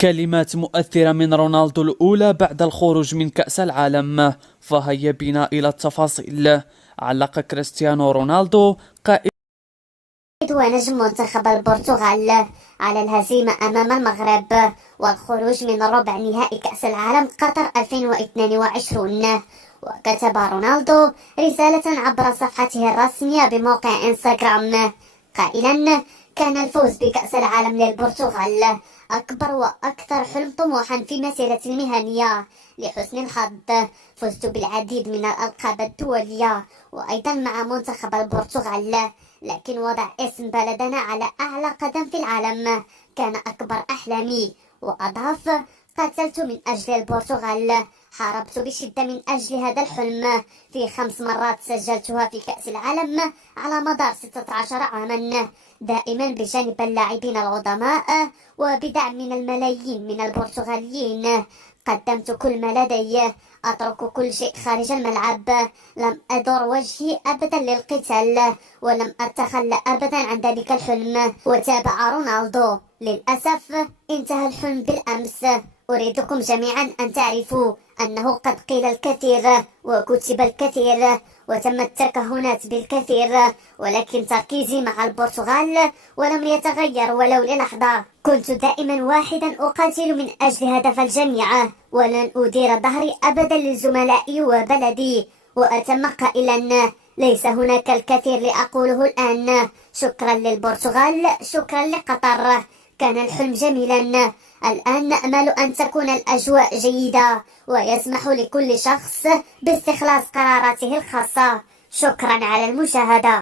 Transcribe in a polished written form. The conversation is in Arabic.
كلمات مؤثرة من رونالدو الأولى بعد الخروج من كأس العالم، فهيا بنا إلى التفاصيل. علق كريستيانو رونالدو قائلا: هو نجم منتخب البرتغال على الهزيمة أمام المغرب والخروج من ربع نهائي كأس العالم قطر 2022. وكتب رونالدو رسالة عبر صفحته الرسمية بموقع انستغرام قائلا: كان الفوز بكأس العالم للبرتغال أكبر وأكثر حلم طموحا في مسيرتي المهنية. لحسن الحظ فزت بالعديد من الألقاب الدولية وأيضا مع منتخب البرتغال، لكن وضع اسم بلدنا على أعلى قدم في العالم كان أكبر أحلامي. وأضاف: قاتلت من أجل البرتغال، حاربت بشدة من أجل هذا الحلم في 5 مرات سجلتها في كأس العالم على مدار 16 عاما، دائما بجانب اللاعبين العظماء وبدعم من الملايين من البرتغاليين. قدمت كل ما لدي، أترك كل شيء خارج الملعب، لم أدر وجهي أبدا للقتال ولم أتخلى أبدا عن ذلك الحلم. وتابع رونالدو: للأسف انتهى الحلم بالأمس. أريدكم جميعا أن تعرفوا أنه قد قيل الكثير وكتب الكثير وتم التكهنات بالكثير، ولكن تركيزي مع البرتغال ولم يتغير ولو للحظة. كنت دائما واحدا أقاتل من أجل هدف الجميع، ولن أدير ظهري أبدا لزملائي وبلدي. وأتم قائلا: ليس هناك الكثير لأقوله الآن. شكرا للبرتغال، شكرا لقطر، كان الحلم جميلا. الآن نأمل أن تكون الأجواء جيدة ويسمح لكل شخص باستخلاص قراراته الخاصة. شكرا على المشاهدة.